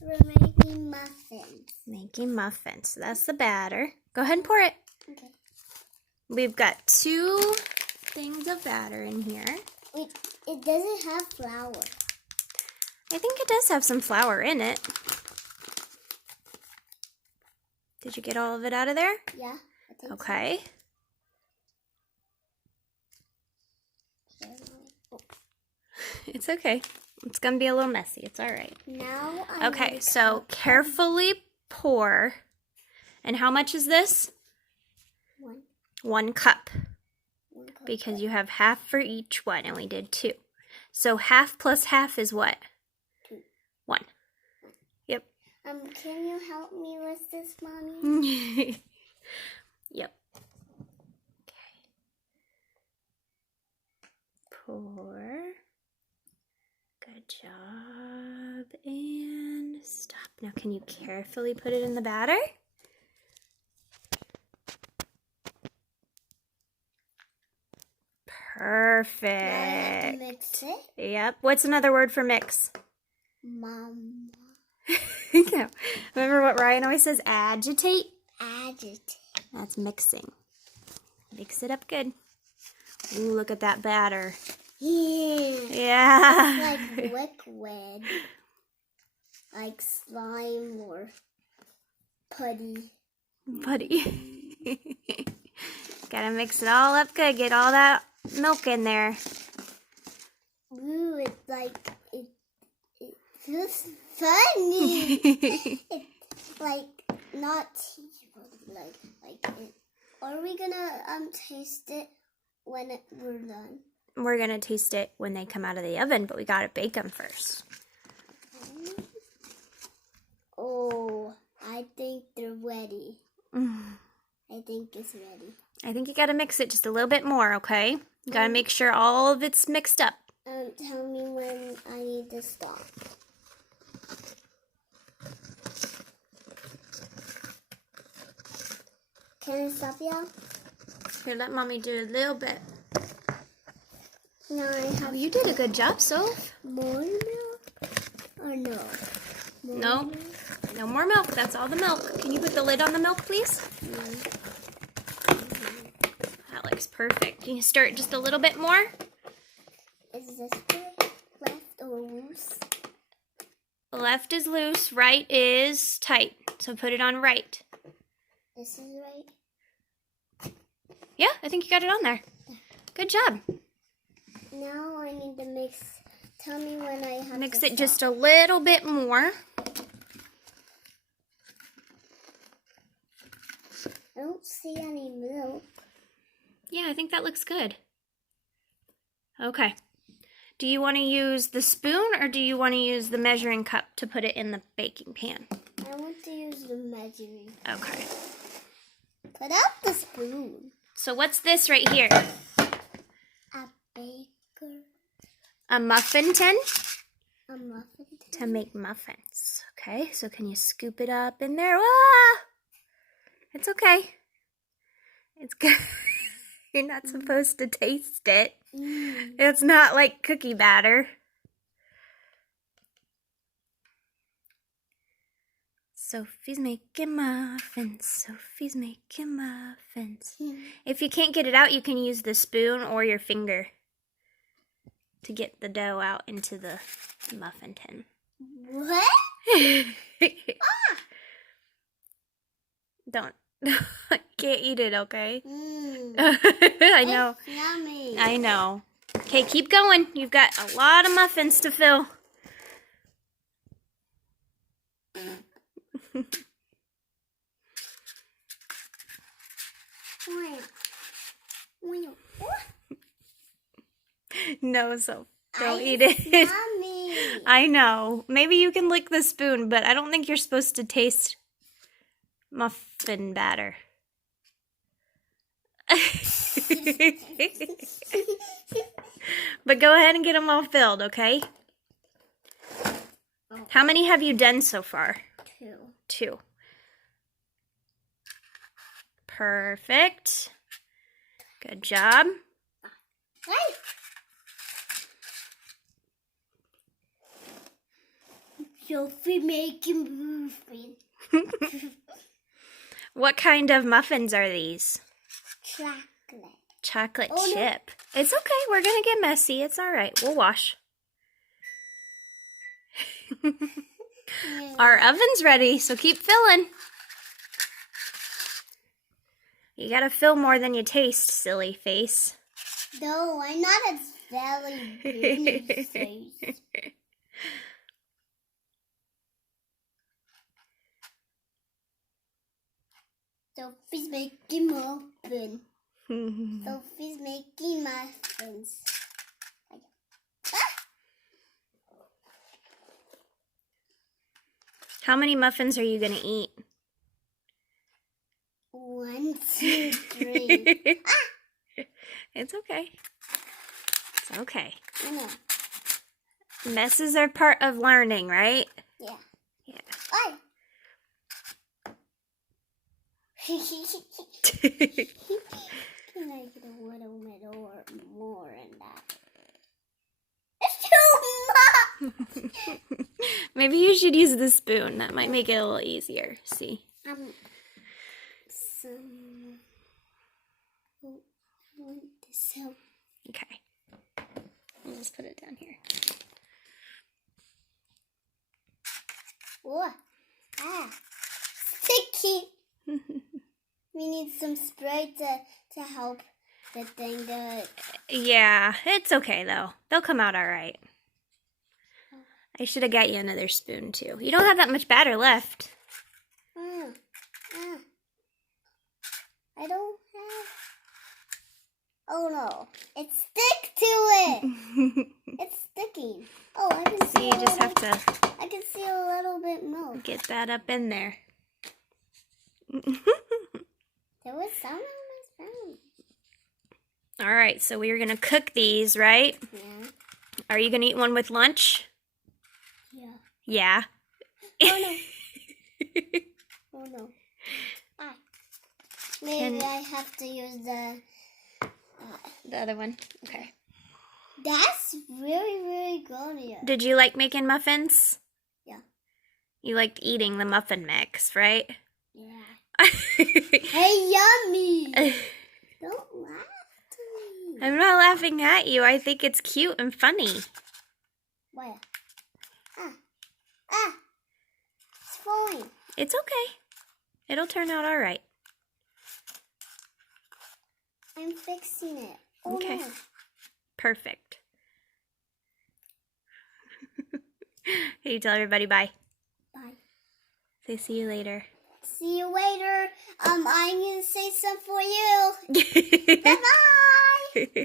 We're making muffins. Making muffins. So that's the batter. Go ahead and pour it. Okay. We've got 2 things of batter in here. Wait, it doesn't have flour. I think it does have some flour in it. Did you get all of it out of there? Yeah, I think Okay. so. Oh. It's okay. It's going to be a little messy. It's all right. Now Okay, so carefully pour. And how much is this? 1 cup. 1 cup. Because you have half for each one, and we did 2. So half plus half is what? 2. 1. Yep. Can you help me with this, Mommy? Yep. Okay. Pour. Good job. And stop. Now, can you carefully put it in the batter? Perfect. Now I have to mix it. Yep. What's another word for mix? Mama. Yeah. Remember what Ryan always says? Agitate? Agitate. That's mixing. Mix it up good. Ooh, look at that batter. Yeah. Yeah. It's like liquid. Like slime or putty. Buddy. Gotta mix it all up good. Get all that milk in there. Ooh, it's like, it feels funny. It's like not like it. Are we gonna taste it when we're done? We're gonna taste it when they come out of the oven, but we gotta bake them first. Oh, I think they're ready. I think it's ready. I think you gotta mix it just a little bit more, okay? You gotta make sure all of it's mixed up. Tell me when I need to stop. Can I stop you? Here, let Mommy do a little bit. No, I have Oh, you did a good job, Soph. more milk? Or no? More No. milk? No more milk. That's all the milk. Can you put the lid on the milk, please? That looks perfect. Can you stir it just a little bit more? Is this good? Left or loose? Left is loose, right is tight. So put it on right. This is right. Yeah, I think you got it on there. Good job. Now I need to mix. Tell me when I have Mix to it just a little bit more. I don't see any milk. Yeah, I think that looks good. Okay. Do you want to use the spoon or do you want to use the measuring cup to put it in the baking pan? I want to use the measuring. Okay. Put out the spoon. So what's this right here? A baker. A muffin tin A muffin tin. to make muffins. Okay, so can you scoop it up in there? Ah! It's okay. It's good. You're not supposed to taste it. It's not like cookie batter. Sophie's making muffins. Sophie's making muffins. If you can't get it out, you can use the spoon or your finger to get the dough out into the muffin tin. What? Don't. Can't eat it, okay? Mm. I know. It's yummy. I know. Okay, keep going. You've got a lot of muffins to fill. No, so don't eat it. Yummy. I know. Maybe you can lick the spoon, but I don't think you're supposed to taste muffin batter. But go ahead and get them all filled, okay? How many have you done so far? 2. 2. Perfect. Good job. Hey. Sophie making muffins. What kind of muffins are these? Chocolate. Chocolate chip. No. It's okay. We're going to get messy. It's all right. We'll wash. Our oven's ready, so keep filling. You got to fill more than you taste, silly face. No, I'm not a silly baby face. Sophie's making muffins. Sophie's making muffins. How many muffins are you going to eat? 1, 2, 3. It's okay. It's okay. I know. Messes are part of learning, right? Yeah. Yeah. Bye. Can I get a little bit or more in that? It's too much! Maybe you should use the spoon. That might make it a little easier. See? Okay. I'll just put it down here. Oh, sticky. We need some spray to help the thing to... Yeah, it's okay though. They'll come out all right. I should have got you another spoon too. You don't have that much batter left. I don't have... Oh no, it stick to it. It's sticking. Oh, I can see. You just have to... I can see a little bit more. Get that up in there. There was some on my spoon. All right, so we're going to cook these, right? Yeah. Are you going to eat one with lunch? Yeah. Yeah. Oh no. Oh no. Maybe I have to use the other one. Okay. That's really, really good. Yeah. Did you like making muffins? Yeah. You liked eating the muffin mix, right? Yeah. Hey, yummy! Don't laugh at me. I'm not laughing at you. I think it's cute and funny. Where? It's falling. It's okay. It'll turn out all right. I'm fixing it. Oh, okay. No. Perfect. Can you tell everybody bye? Bye. Say see you later. See you later. I'm gonna say something for you. Bye-bye.